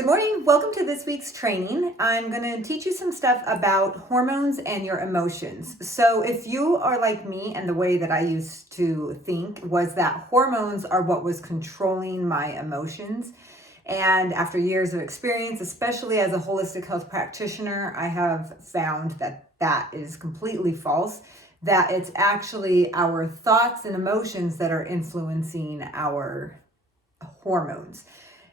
Good morning. Welcome to this week's training. I'm going to teach you some stuff about hormones and your emotions. So if you are like me, and the way that I used to think was that hormones are what was controlling my emotions. And after years of experience, especially as a holistic health practitioner, I have found that that is completely false, that it's actually our thoughts and emotions that are influencing our hormones.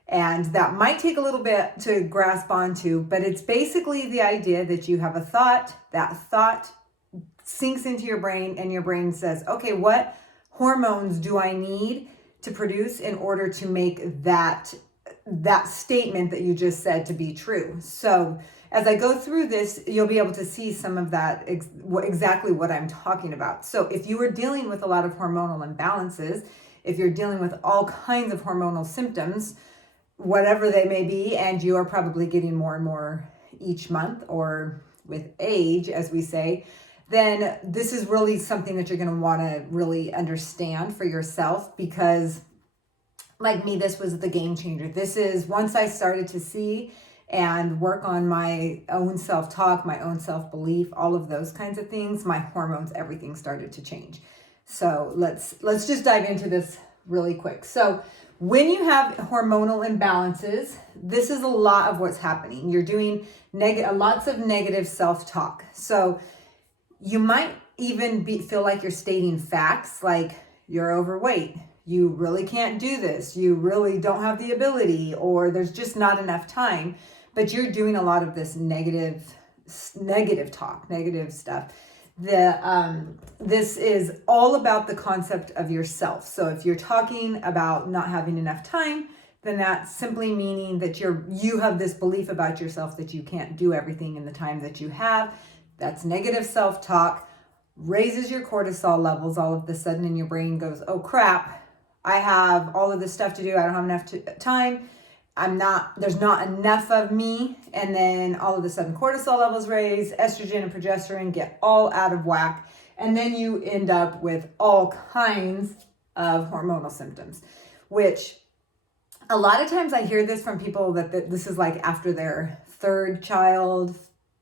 And that might take a little bit to grasp onto, but it's basically the idea that you have a thought, that thought sinks into your brain, and your brain says, okay, what hormones do I need to produce in order to make that statement that you just said to be true? So as I go through this, you'll be able to see some of that, exactly what I'm talking about. So if you are dealing with a lot of hormonal imbalances, if you're dealing with all kinds of hormonal symptoms, whatever they may be, and you are probably getting more and more each month or with age, as we say, then this is really something that you're going to want to really understand for yourself, because like me, this was the game changer. This is once I started to see and work on my own self-talk, my own self-belief, all of those kinds of things, my hormones, everything started to change. So let's just dive into this really quick. So when you have hormonal imbalances, this is a lot of what's happening. You're doing lots of negative self-talk. So you might even feel like you're stating facts like you're overweight, you really can't do this, you really don't have the ability, or there's just not enough time. But you're doing a lot of this negative talk, negative stuff. This is all about the concept of yourself. So if you're talking about not having enough time, then that's simply meaning that you have this belief about yourself that you can't do everything in the time that you have. That's negative self-talk, raises your cortisol levels all of a sudden, and your brain goes, oh crap, I have all of this stuff to do, I don't have enough time, there's not enough of me. And then all of a sudden cortisol levels raise, estrogen and progesterone get all out of whack. And then you end up with all kinds of hormonal symptoms, which a lot of times I hear this from people that this is like after their third child,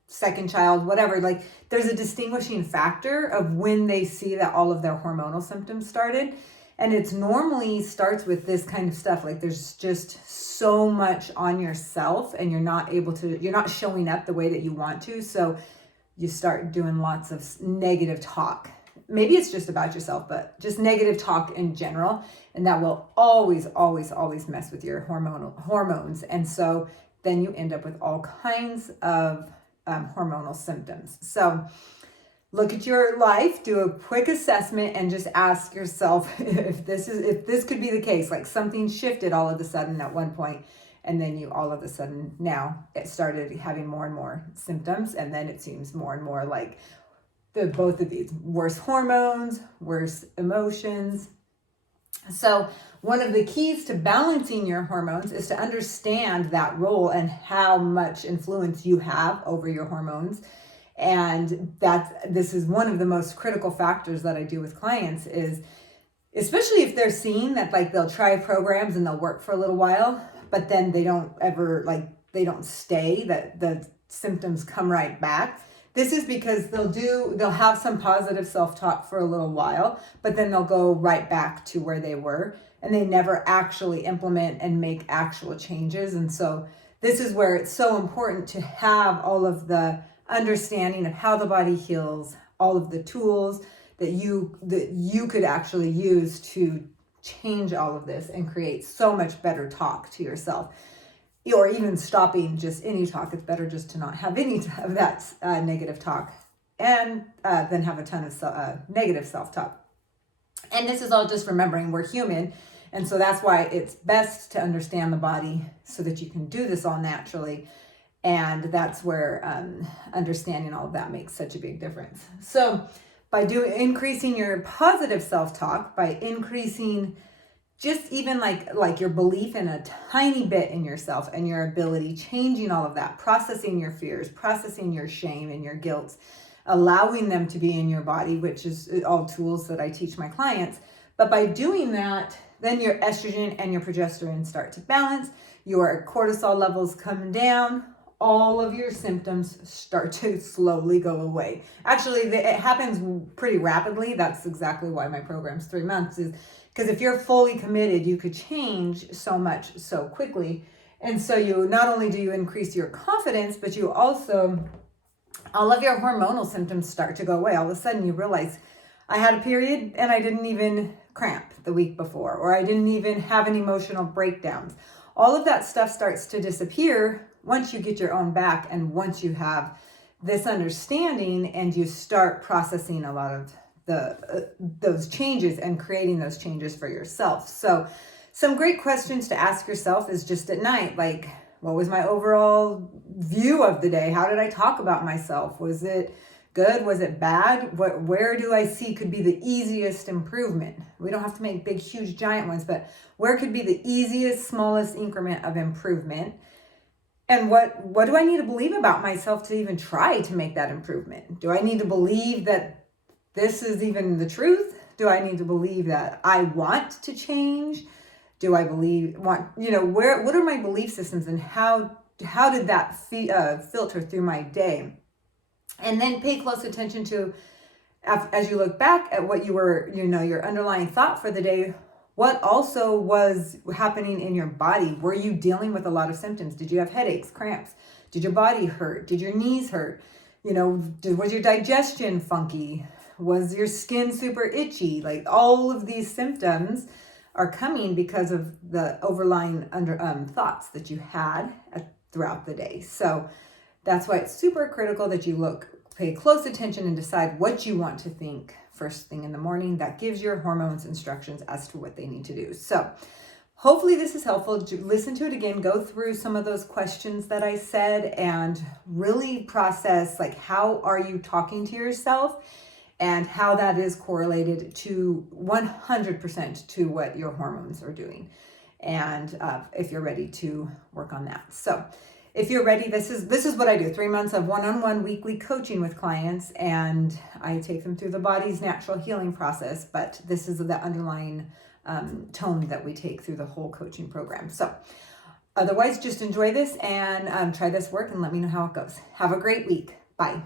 second child, whatever. Like there's a distinguishing factor of when they see that all of their hormonal symptoms started. And it's normally starts with this kind of stuff. Like there's just so much on yourself, and you're not showing up the way that you want to. So you start doing lots of negative talk. Maybe it's just about yourself, but just negative talk in general. And that will always, always, always mess with your hormones. And so then you end up with all kinds of hormonal symptoms. So look at your life, do a quick assessment, and just ask yourself if this could be the case, like something shifted all of a sudden at one point, and then you all of a sudden now it started having more and more symptoms, and then it seems more and more like both of these worse hormones, worse emotions. So one of the keys to balancing your hormones is to understand that role and how much influence you have over your hormones. And this is one of the most critical factors that I do with clients, is especially if they're seeing that, like they'll try programs and they'll work for a little while, but then they don't stay, that the symptoms come right back. This is because they'll have some positive self-talk for a little while, but then they'll go right back to where they were, and they never actually implement and make actual changes. And so this is where it's so important to have all of the understanding of how the body heals, all of the tools that you could actually use to change all of this and create so much better talk to yourself, or even stopping just any talk. It's better just to not have any of that negative talk, and then have a ton of negative self-talk. And this is all just remembering we're human. And so that's why it's best to understand the body so that you can do this all naturally. And that's where understanding all of that makes such a big difference. So by increasing your positive self-talk, by increasing just even like your belief in a tiny bit in yourself and your ability, changing all of that, processing your fears, processing your shame and your guilt, allowing them to be in your body, which is all tools that I teach my clients. But by doing that, then your estrogen and your progesterone start to balance, your cortisol levels come down, all of your symptoms start to slowly go away. Actually, it happens pretty rapidly. That's exactly why my program's 3 months, is because if you're fully committed, you could change so much so quickly. And so you not only do you increase your confidence, but you also, all of your hormonal symptoms start to go away. All of a sudden you realize, I had a period and I didn't even cramp the week before, or I didn't even have any emotional breakdowns. All of that stuff starts to disappear once you get your own back, and once you have this understanding and you start processing a lot of those changes and creating those changes for yourself. So some great questions to ask yourself is just at night, like, what was my overall view of the day? How did I talk about myself? Was it good? Was it bad? Where do I see could be the easiest improvement? We don't have to make big, huge, giant ones, but where could be the easiest, smallest increment of improvement? And what do I need to believe about myself to even try to make that improvement? Do I need to believe that this is even the truth? Do I need to believe that I want to change? Do I what are my belief systems, and how did that filter through my day? And then pay close attention to, as you look back at what you were, your underlying thought for the day, what also was happening in your body? Were you dealing with a lot of symptoms? Did you have headaches, cramps? Did your body hurt? Did your knees hurt? Was your digestion funky? Was your skin super itchy? Like, all of these symptoms are coming because of the overlying thoughts that you had throughout the day. So that's why it's super critical that you pay close attention and decide what you want to think first thing in the morning. That gives your hormones instructions as to what they need to do. So hopefully this is helpful. Listen to it again, go through some of those questions that I said, and really process, like, how are you talking to yourself and how that is correlated to 100% to what your hormones are doing. And if you're ready to work on that. So if you're ready, this is what I do. 3 months of one-on-one weekly coaching with clients, and I take them through the body's natural healing process, but this is the underlying tone that we take through the whole coaching program. So otherwise, just enjoy this and try this work and let me know how it goes. Have a great week. Bye.